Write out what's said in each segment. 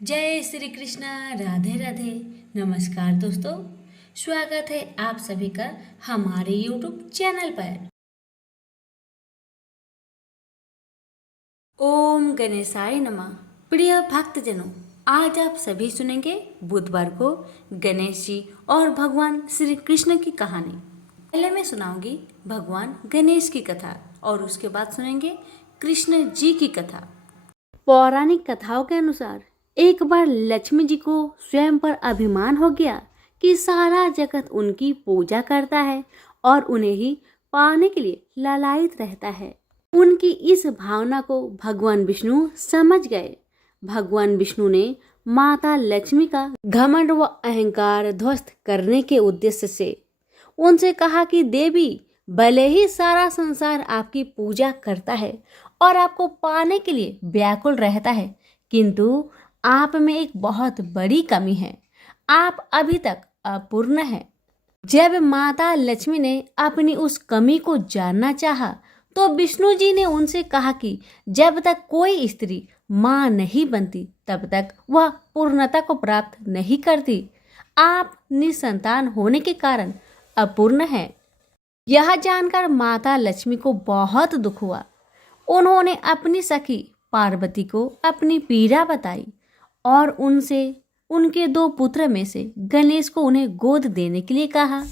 जय श्री कृष्णा। राधे राधे। नमस्कार दोस्तों, स्वागत है आप सभी का हमारे YouTube चैनल पर। ओम गणेशाय नमः। प्रिय भक्तजनों, आज आप सभी सुनेंगे बुधवार को गणेश जी और भगवान श्री कृष्ण की कहानी। पहले मैं सुनाऊंगी भगवान गणेश की कथा और उसके बाद सुनेंगे कृष्ण जी की कथा। पौराणिक कथाओं के अनुसार एक बार लक्ष्मी जी को स्वयं पर अभिमान हो गया कि सारा जगत उनकी पूजा करता है और उन्हें ही पाने के लिए लालायित रहता है। उनकी इस भावना को भगवान विष्णु समझ गए। भगवान विष्णु ने माता लक्ष्मी का घमंड व अहंकार ध्वस्त करने के उद्देश्य से उनसे कहा कि देवी, भले ही सारा संसार आपकी पूजा करता है और आपको पाने के लिए व्याकुल रहता है, किंतु आप में एक बहुत बड़ी कमी है। आप अभी तक अपूर्ण हैं। जब माता लक्ष्मी ने अपनी उस कमी को जानना चाहा, तो विष्णु जी ने उनसे कहा कि जब तक कोई स्त्री मां नहीं बनती, तब तक वह पूर्णता को प्राप्त नहीं करती। आप निसंतान होने के कारण अपूर्ण हैं। यह जानकर माता लक्ष्मी को बहुत दुख हुआ। उन्होंने अपनी सखी पार्वती को अपनी पीड़ा बताई और उनसे उनके 2 पुत्र में से गणेश को उन्हें गोद देने के लिए कहा।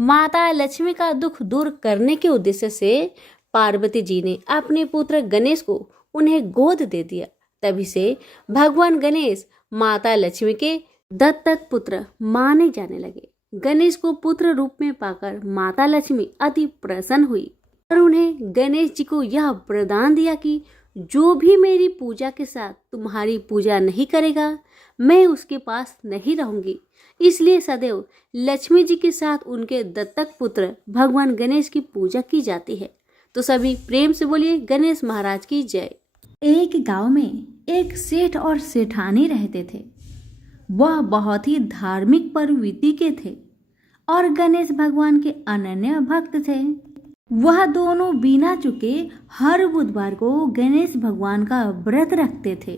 माता लक्ष्मी का दुख दूर करने के उद्देश्य से पार्वती जी ने अपने पुत्र गणेश को उन्हें गोद दे दिया। तभी से भगवान गणेश माता लक्ष्मी के दत्तक पुत्र माने जाने लगे। गणेश को पुत्र रूप में पाकर माता लक्ष्मी अति प्रसन्न हुई और उन्हें गणेश जी को यह वरदान दिया कि जो भी मेरी पूजा के साथ तुम्हारी पूजा नहीं करेगा, मैं उसके पास नहीं रहूंगी। इसलिए सदैव लक्ष्मी जी के साथ उनके दत्तक पुत्र भगवान गणेश की पूजा की जाती है। तो सभी प्रेम से बोलिए गणेश महाराज की जय। एक गांव में एक सेठ और सेठानी रहते थे। वह बहुत ही धार्मिक प्रवृत्ति के थे और गणेश भगवान के अनन्य भक्त थे। वह दोनों बिना चुके हर बुधवार को गणेश भगवान का व्रत रखते थे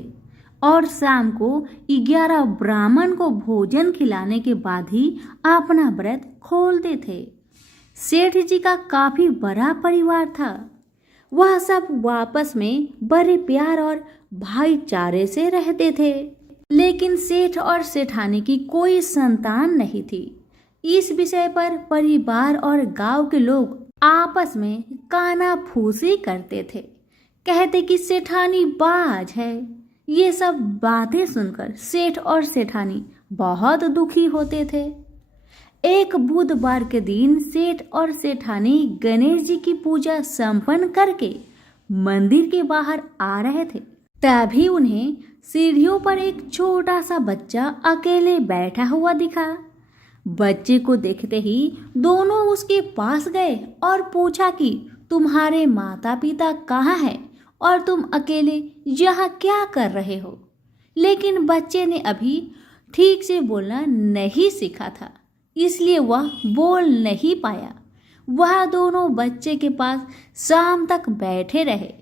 और शाम को 11 ब्राह्मण को भोजन खिलाने के बाद ही अपना व्रत खोलते थे। सेठ जी का काफी बड़ा परिवार था। वह सब आपस में बड़े प्यार और भाईचारे से रहते थे। लेकिन सेठ और सेठानी की कोई संतान नहीं थी। इस विषय पर परिवार और गांव के लोग आपस में कानाफूसी करते थे। कहते कि सेठानी बाज है। ये सब बातें सुनकर सेठ और सेठानी बहुत दुखी होते थे। एक बुधवार के दिन सेठ और सेठानी गणेश जी की पूजा संपन्न करके मंदिर के बाहर आ रहे थे। तभी उन्हें सीढ़ियों पर एक छोटा सा बच्चा अकेले बैठा हुआ दिखा। बच्चे को देखते ही दोनों उसके पास गए और पूछा कि तुम्हारे माता पिता कहाँ हैं और तुम अकेले यहाँ क्या कर रहे हो। लेकिन बच्चे ने अभी ठीक से बोलना नहीं सीखा था, इसलिए वह बोल नहीं पाया। वह दोनों बच्चे के पास शाम तक बैठे रहे।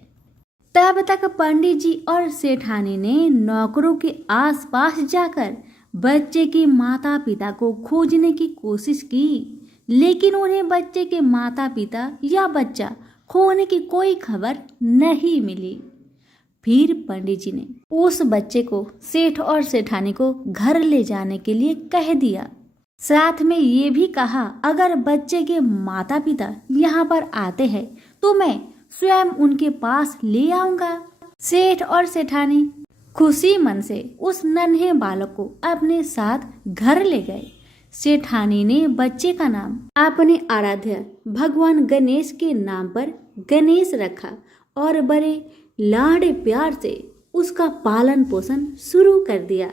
तब तक पंडित जी और सेठानी ने नौकरों के आसपास जाकर बच्चे के माता पिता को खोजने की कोशिश की, लेकिन उन्हें बच्चे के माता पिता या बच्चा खोने की कोई खबर नहीं मिली। फिर पंडित जी ने उस बच्चे को सेठ और सेठानी को घर ले जाने के लिए कह दिया। साथ में ये भी कहा, अगर बच्चे के माता पिता यहाँ पर आते हैं तो मैं स्वयं उनके पास ले आऊंगा। सेठ और सेठानी खुशी मन से उस नन्हे बालक को अपने साथ घर ले गए। सेठानी ने बच्चे का नाम अपने आराध्य भगवान गणेश के नाम पर गणेश रखा और बड़े लाड़ प्यार से उसका पालन पोषण शुरू कर दिया।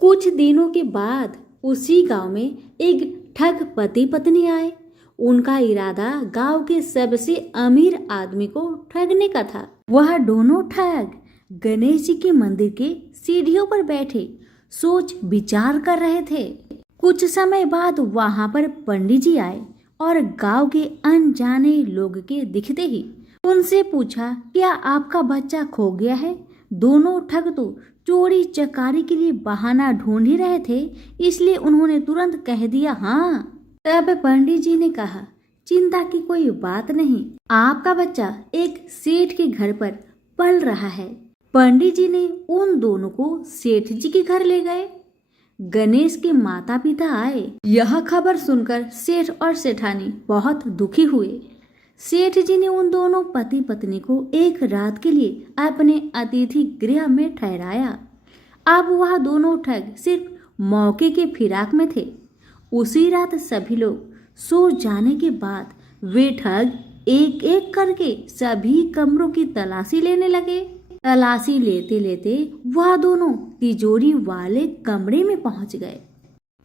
कुछ दिनों के बाद उसी गांव में एक ठग पति पत्नी आए। उनका इरादा गांव के सबसे अमीर आदमी को ठगने का था। वह दोनों ठग गणेश जी के मंदिर के सीढ़ियों पर बैठे सोच विचार कर रहे थे। कुछ समय बाद वहां पर पंडित जी आए और गांव के अनजाने लोग के दिखते ही उनसे पूछा, क्या आपका बच्चा खो गया है? दोनों ठग तो चोरी चकारी के लिए बहाना ढूंढ ही रहे थे, इसलिए उन्होंने तुरंत कह दिया हाँ। तब पंडित जी ने कहा, चिंता की कोई बात नहीं, आपका बच्चा एक सेठ के घर पर पल रहा है। पंडित जी ने उन दोनों को सेठ जी के घर ले गए। गणेश के माता पिता आए। यह खबर सुनकर सेठ और सेठानी बहुत दुखी हुए। सेठ जी ने उन दोनों पति पत्नी को एक रात के लिए अपने अतिथि गृह में ठहराया। अब वह दोनों ठग सिर्फ मौके के फिराक में थे। उसी रात सभी लोग सो जाने के बाद वे ठग एक एक करके सभी कमरों की तलाशी लेने लगे। तलाशी लेते लेते वह दोनों तिजोरी वाले कमरे में पहुंच गए।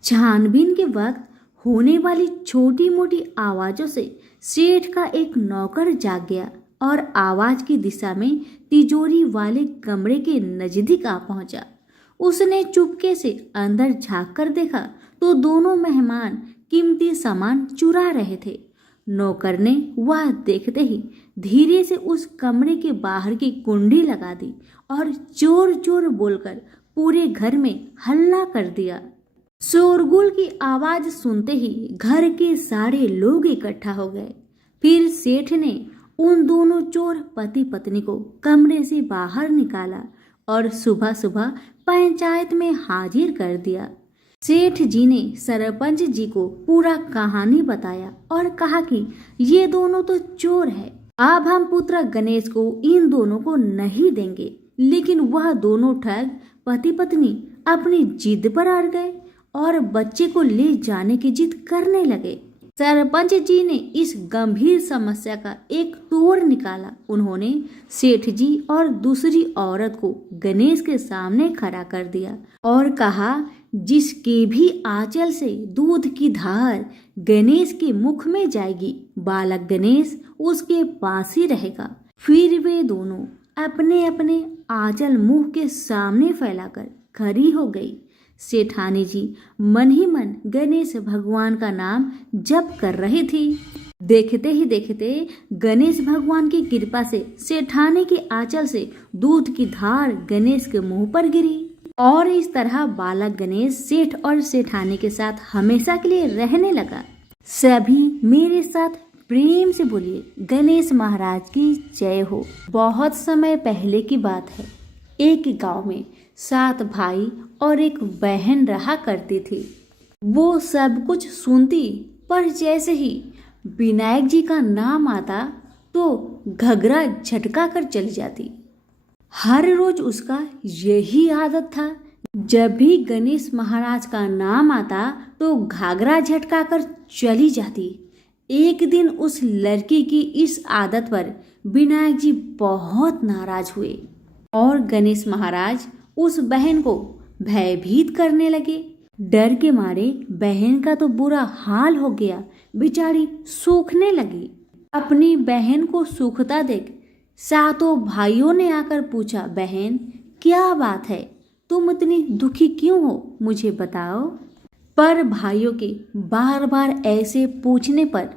छानबीन के वक्त होने वाली छोटी मोटी आवाजों से सेठ का एक नौकर जाग गया और आवाज की दिशा में तिजोरी वाले कमरे के नजदीक आ पहुंचा। उसने चुपके से अंदर झांक कर देखा तो दोनों मेहमान कीमती सामान चुरा रहे थे। नौकर ने वह देखते ही धीरे से उस कमरे के बाहर की कुंडी लगा दी और जोर जोर बोलकर पूरे घर में हल्ला कर दिया। शोरगुल की आवाज सुनते ही घर के सारे लोग इकट्ठा हो गए। फिर सेठ ने उन दोनों चोर पति पत्नी को कमरे से बाहर निकाला और सुबह सुबह पंचायत में हाजिर कर दिया। सेठ जी ने सरपंच जी को पूरा कहानी बताया और कहा कि ये दोनों तो चोर है, अब हम पुत्र गणेश को इन दोनों को नहीं देंगे। लेकिन वह दोनों ठग पति पत्नी अपनी जिद पर अड़ गए और बच्चे को ले जाने की जिद करने लगे। सरपंच जी ने इस गंभीर समस्या का एक तोड़ निकाला। उन्होंने सेठ जी और दूसरी औरत को गणेश के सामने खड़ा कर दिया और कहा, जिसके भी आंचल से दूध की धार गणेश के मुख में जाएगी, बालक गणेश उसके पास ही रहेगा। फिर वे दोनों अपने अपने आंचल मुंह के सामने फैलाकर खड़ी हो गई। सेठानी जी मन ही मन गणेश भगवान का नाम जप कर रही थी। देखते ही देखते गणेश भगवान की कृपा से सेठानी के आंचल से दूध की धार गणेश के मुंह पर गिरी और इस तरह बालक गणेश सेठ और सेठानी के साथ हमेशा के लिए रहने लगा। सभी मेरे साथ प्रेम से बोलिए, गणेश महाराज की जय हो। बहुत समय पहले की बात है। एक गांव में 7 भाई और एक बहन रहा करती थी। वो सब कुछ सुनती, पर जैसे ही विनायक जी का नाम आता तो घगरा झटका कर चली जाती। हर रोज उसका यही आदत था, जब भी गणेश महाराज का नाम आता तो घाघरा झटका कर चली जाती। एक दिन उस लड़की की इस आदत पर विनायक जी बहुत नाराज हुए और गणेश महाराज उस बहन को भयभीत करने लगे। डर के मारे बहन का तो बुरा हाल हो गया, बेचारी सूखने लगी। अपनी बहन को सूखता देख 7 भाइयों ने आकर पूछा, बहन क्या बात है, तुम इतनी दुखी क्यों हो, मुझे बताओ। पर भाइयों के बार बार ऐसे पूछने पर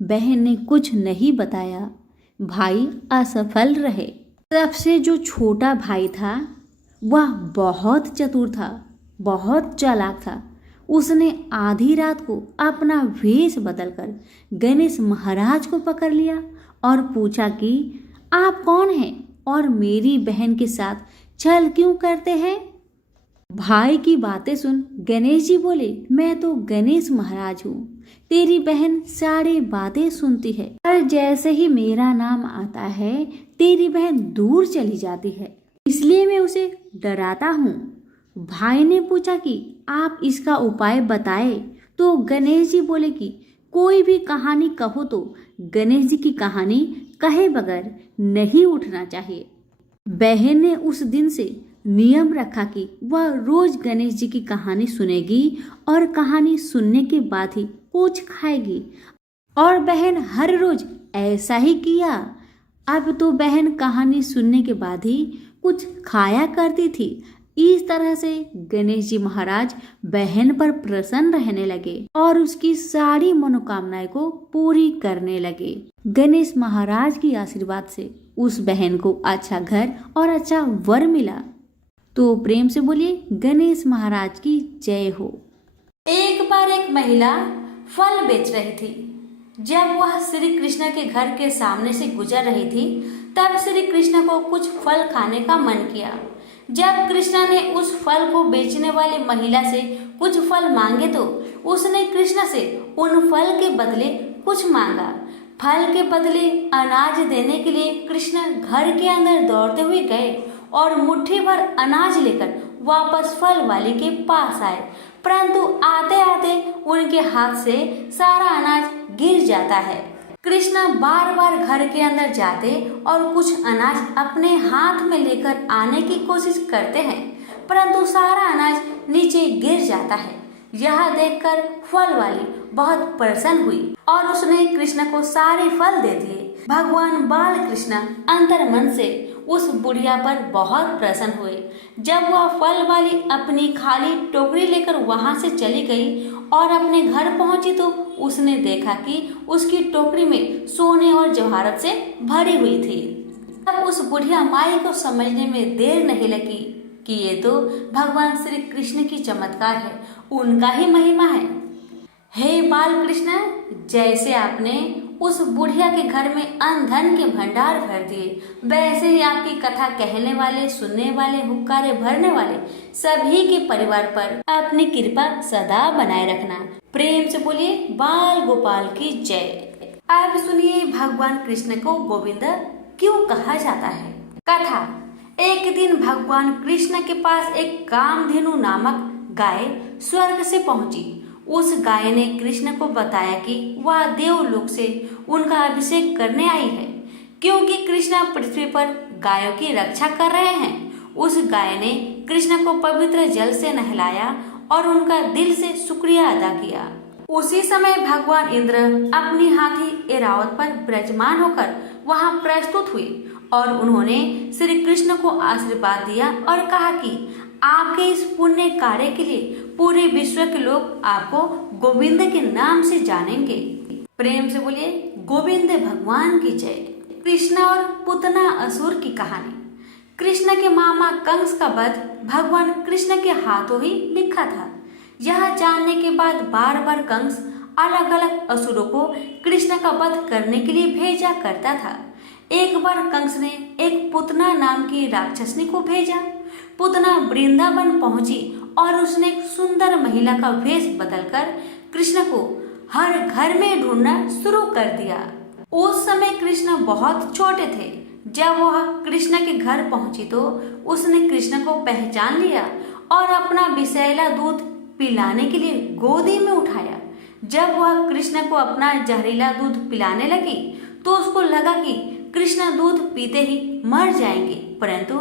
बहन ने कुछ नहीं बताया। भाई असफल रहे। सबसे जो छोटा भाई था वह बहुत चतुर था, बहुत चालाक था। उसने आधी रात को अपना वेश बदलकर गणेश महाराज को पकड़ लिया और पूछा कि आप कौन हैं और मेरी बहन के साथ छल क्यों करते हैं। भाई की बातें सुन गणेश जी बोले, मैं तो गणेश महाराज हूँ, तेरी बहन सारी बातें सुनती है, पर जैसे ही मेरा नाम आता है तेरी बहन दूर चली जाती है, इसलिए मैं उसे डराता हूँ। भाई ने पूछा कि आप इसका उपाय बताए तो गणेश जी बोले कि कोई भी कहानी कहो तो गणेश जी की कहानी कहे बगैर नहीं उठना चाहिए। बहन ने उस दिन से नियम रखा कि वह रोज गणेश जी की कहानी सुनेगी और कहानी सुनने के बाद ही कुछ खाएगी, और बहन हर रोज ऐसा ही किया। अब तो बहन कहानी सुनने के बाद ही कुछ खाया करती थी। इस तरह से गणेश जी महाराज बहन पर प्रसन्न रहने लगे और उसकी सारी मनोकामनाएं को पूरी करने लगे। गणेश महाराज की आशीर्वाद से उस बहन को अच्छा घर और अच्छा वर मिला। तो प्रेम से बोलिए गणेश महाराज की जय हो। एक बार एक महिला फल बेच रही थी। जब वह श्री कृष्ण के घर के सामने से गुजर रही थी, तब श्री कृष्ण को कुछ फल खाने का मन किया। जब कृष्ण ने उस फल को बेचने वाली महिला से कुछ फल मांगे तो उसने कृष्ण से उन फल के बदले कुछ मांगा। फल के बदले अनाज देने के लिए कृष्ण घर के अंदर दौड़ते हुए गए और मुट्ठी भर अनाज लेकर वापस फल वाले के पास आए, परंतु आते आते उनके हाथ से सारा अनाज गिर जाता है। कृष्ण बार बार घर के अंदर जाते और कुछ अनाज अपने हाथ में लेकर आने की कोशिश करते हैं, परंतु सारा अनाज नीचे गिर जाता है। यह देखकर फल वाली बहुत प्रसन्न हुई और उसने कृष्ण को सारे फल दे दिए। भगवान बाल कृष्ण अंतर मन से उस बुढ़िया पर बहुत प्रसन्न हुए। जब वह फल वाली अपनी खाली टोकरी लेकर वहां से चली गई और अपने घर पहुंची तो उसने देखा कि उसकी टोकरी में सोने और जवाहरात से भरी हुई थी। तब उस बुढ़िया माई को समझने में देर नहीं लगी कि ये तो भगवान श्री कृष्ण की चमत्कार है, उनका ही महिमा है। हे बाल कृष्ण, जैसे आपने उस बुढ़िया के घर में अन्न धन के भंडार भर दिए, वैसे ही आपकी कथा कहने वाले, सुनने वाले, हुक्कारे भरने वाले सभी के परिवार पर अपनी कृपा सदा बनाए रखना। प्रेम से बोलिए बाल गोपाल की जय। अब सुनिए भगवान कृष्ण को गोविंद क्यों कहा जाता है। कथा। एक दिन भगवान कृष्ण के पास एक कामधेनु नामक गाय स्वर्ग से पहुंची। उस गाय ने कृष्ण को बताया कि वह देवलोक से उनका अभिषेक करने आई है, क्योंकि कृष्ण पृथ्वी पर गायों की रक्षा कर रहे हैं। उस गाय ने कृष्ण को पवित्र जल से नहलाया और उनका दिल से शुक्रिया अदा किया। उसी समय भगवान इंद्र अपनी हाथी ऐरावत पर विराजमान होकर वहां प्रस्तुत हुए और उन्होंने श्री कृष्ण को आशीर्वाद दिया और कहा कि आपके इस पुण्य कार्य के लिए पूरे विश्व के लोग आपको गोविंद के नाम से जानेंगे। प्रेम से बोलिए गोविंद भगवान की जय। कृष्ण और पुतना असुर की कहानी। कृष्ण के मामा कंस का वध भगवान कृष्ण के हाथों ही लिखा था। यह जानने के बाद बार बार कंस अलग अलग असुरों को कृष्ण का वध करने के लिए भेजा करता था। एक बार कंस ने एक पुतना नाम की राक्षसनी को भेजा। पुतना वृंदावन पहुंची और उसने एक सुंदर महिला का वेश बदलकर कृष्ण को हर घर में ढूंढना शुरू कर दिया। उस समय कृष्ण बहुत छोटे थे। जब वह कृष्ण के घर पहुंची तो उसने कृष्ण को पहचान लिया और अपना विषैला दूध पिलाने के लिए गोदी में उठाया। जब वह कृष्ण को अपना जहरीला दूध पिलाने लगी तो उसको लगा कि कृष्ण दूध पीते ही मर जाएंगे, परंतु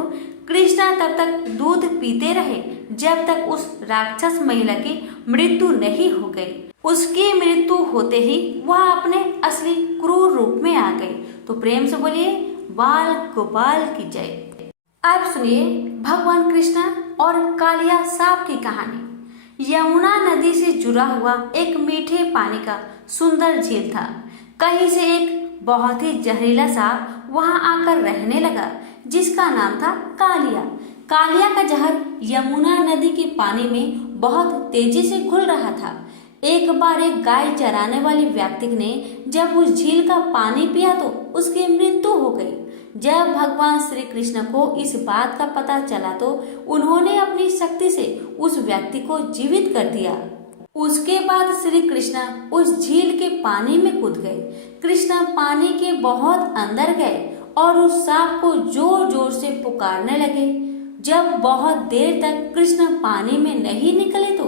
कृष्ण तब तक दूध पीते रहे जब तक उस राक्षस महिला की मृत्यु नहीं हो गई। उसकी मृत्यु होते ही वह अपने असली क्रूर रूप में आ गई। तो प्रेम से बोलिए बाल गोपाल की जय। अब सुनिए भगवान कृष्ण और कालिया सांप की कहानी। यमुना नदी से जुड़ा हुआ एक मीठे पानी का सुंदर झील था। कहीं से एक बहुत ही जहरीला सांप वहां आकर रहने लगा, जिसका नाम था कालिया। कालिया का जहर यमुना नदी के पानी में बहुत तेजी से घुल रहा था। एक बार एक गाय चराने वाले व्यक्ति ने जब उस झील का पानी पिया तो उसकी मृत्यु हो गई। जब भगवान श्री कृष्ण को इस बात का पता चला तो उन्होंने अपनी शक्ति से उस व्यक्ति को जीवित कर दिया। उसके बाद श्री कृष्ण उस झील के पानी में कूद गए। कृष्ण पानी के बहुत अंदर गए और उस सांप को जोर जोर से पुकारने लगे। जब बहुत देर तक कृष्ण पानी में नहीं निकले तो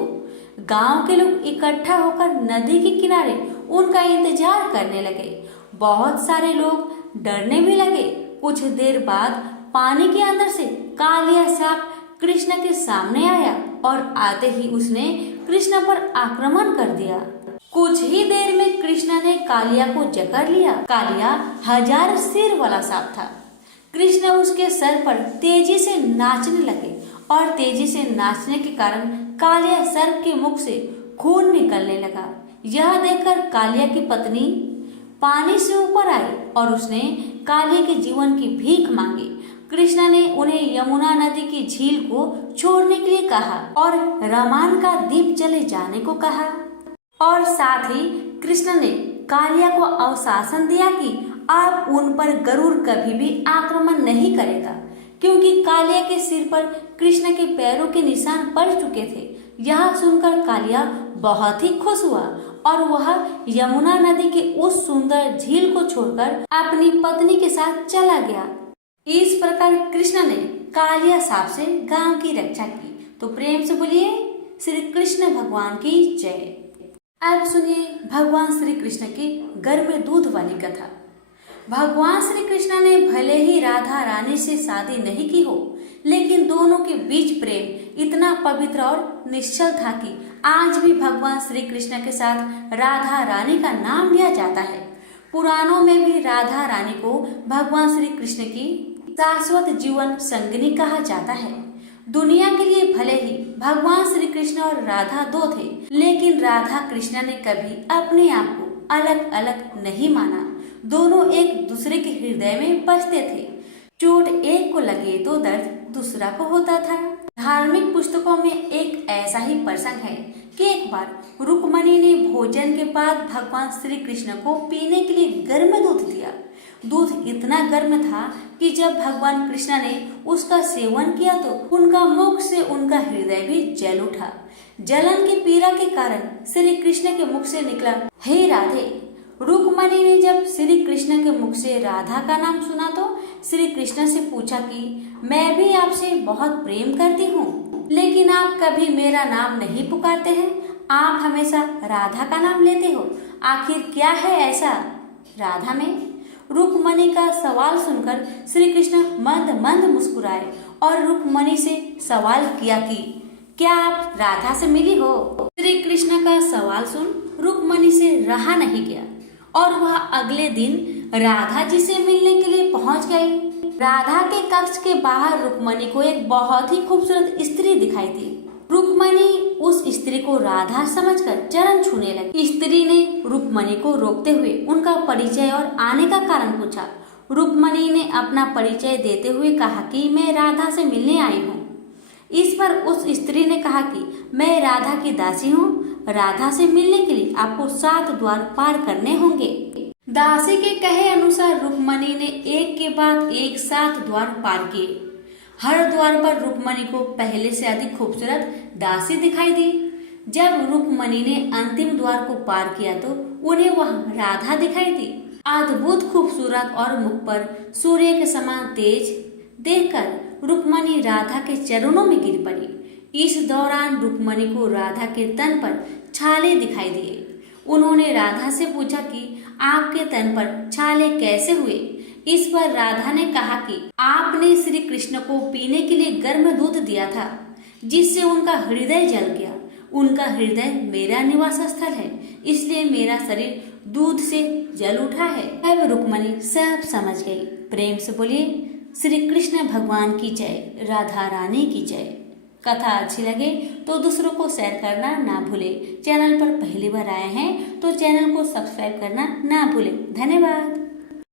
गांव के लोग इकट्ठा होकर नदी के किनारे उनका इंतजार करने लगे। बहुत सारे लोग डरने भी लगे। कुछ देर बाद पानी के अंदर से कालिया सांप कृष्ण के सामने आया और आते ही उसने कृष्ण पर आक्रमण कर दिया। कुछ ही देर में कृष्ण ने कालिया को जकड़ लिया। कालिया 1000 सिर वाला सांप था। कृष्ण उसके सर पर तेजी से नाचने लगे और तेजी से नाचने के कारण कालिया सर्प के मुख से खून निकलने लगा। यह देखकर कालिया की पत्नी पानी से ऊपर आई और उसने कालिया के जीवन की भीख मांगी। कृष्ण ने उन्हें यमुना नदी की झील को छोड़ने के लिए कहा और रमान का दीप जले जाने को कहा। और साथ ही कृष्ण ने कालिया को अवशासन दिया कि आप उन पर गरुड़ कभी भी आक्रमण नहीं करेगा, क्योंकि कालिया के सिर पर कृष्ण के पैरों के निशान पड़ चुके थे। यह सुनकर कालिया बहुत ही खुश हुआ और वह यमुना नदी के उस सुंदर झील को छोड़कर अपनी पत्नी के साथ चला गया। इस प्रकार कृष्ण ने कालिया सांप से गांव की रक्षा की। तो प्रेम से बोलिए श्री कृष्ण भगवान की जय। अब सुनिए भगवान श्री कृष्ण की घर में दूध वाली कथा। भगवान श्री कृष्ण ने भले ही राधा रानी से शादी नहीं की हो, लेकिन दोनों के बीच प्रेम इतना पवित्र और निश्चल था कि आज भी भगवान श्री कृष्ण के साथ राधा रानी का नाम लिया जाता है। पुराणों में भी राधा रानी को भगवान श्री कृष्ण की शाश्वत जीवन संगिनी कहा जाता है। दुनिया के लिए भले ही भगवान श्री कृष्ण और राधा दो थे, लेकिन राधा कृष्ण ने कभी अपने आप को अलग अलग नहीं माना। दोनों एक दूसरे के हृदय में बसते थे। चोट एक को लगे तो दर्द दूसरा को होता था। धार्मिक पुस्तकों में एक ऐसा ही प्रसंग है कि एक बार रुक्मणी ने भोजन के बाद भगवान श्री कृष्ण को पीने के लिए गर्म दूध दिया। दूध इतना गर्म था कि जब भगवान कृष्ण ने उसका सेवन किया तो उनका मुख से उनका हृदय भी जल उठा। जलन की पीड़ा के कारण श्री कृष्ण के मुख से निकला, हे राधे। रुक्मणी ने जब श्री कृष्ण के मुख से राधा का नाम सुना तो श्री कृष्ण से पूछा कि मैं भी आपसे बहुत प्रेम करती हूँ, लेकिन आप कभी मेरा नाम नहीं पुकारते हैं। आप हमेशा राधा का नाम लेते हो, आखिर क्या है ऐसा राधा में? रुक्मणी का सवाल सुनकर श्री कृष्ण मंद मंद मुस्कुराए और रुक्मणी से सवाल किया कि क्या आप राधा से मिली हो? श्री कृष्ण का सवाल सुन रुक्मणी से रहा नहीं गया और वह अगले दिन राधा जी से मिलने के लिए पहुंच गई। राधा के कक्ष के बाहर रुक्मणी को एक बहुत ही खूबसूरत स्त्री दिखाई दी। रुक्मणी उस स्त्री को राधा समझकर चरण छूने लगी। स्त्री ने रुक्मणी को रोकते हुए उनका परिचय और आने का कारण पूछा। रुक्मणी ने अपना परिचय देते हुए कहा कि मैं राधा से मिलने आई हूँ। इस पर उस स्त्री ने कहा कि मैं राधा की दासी हूँ। राधा से मिलने के लिए आपको 7 द्वार पार करने होंगे। दासी के कहे अनुसार रुक्मणी ने एक के बाद एक 7 द्वार पार किए। हर द्वार पर रुक्मणी को पहले से अधिक खूबसूरत दासी दिखाई दी। जब रुक्मणी ने अंतिम द्वार को पार किया तो उन्हें वह राधा दिखाई दी। अद्भुत खूबसूरत और मुख पर सूर्य के समान तेज देखकर रुक्मणी राधा के चरणों में गिर पड़ी। इस दौरान रुक्मणी को राधा के तन पर छाले दिखाई दिए। उन्होंने राधा से पूछा कि आपके तन पर छाले कैसे हुए? इस पर राधा ने कहा कि आपने श्री कृष्ण को पीने के लिए गर्म दूध दिया था, जिससे उनका हृदय जल गया। उनका हृदय मेरा निवास स्थल है, इसलिए मेरा शरीर दूध से जल उठा है। अब रुक्मणी सब समझ गई। प्रेम से बोलिए श्री कृष्ण भगवान की जय, राधा रानी की जय। कथा अच्छी लगे तो दूसरों को शेयर करना ना भूले। चैनल पर पहली बार आए हैं तो चैनल को सब्सक्राइब करना ना भूले। धन्यवाद।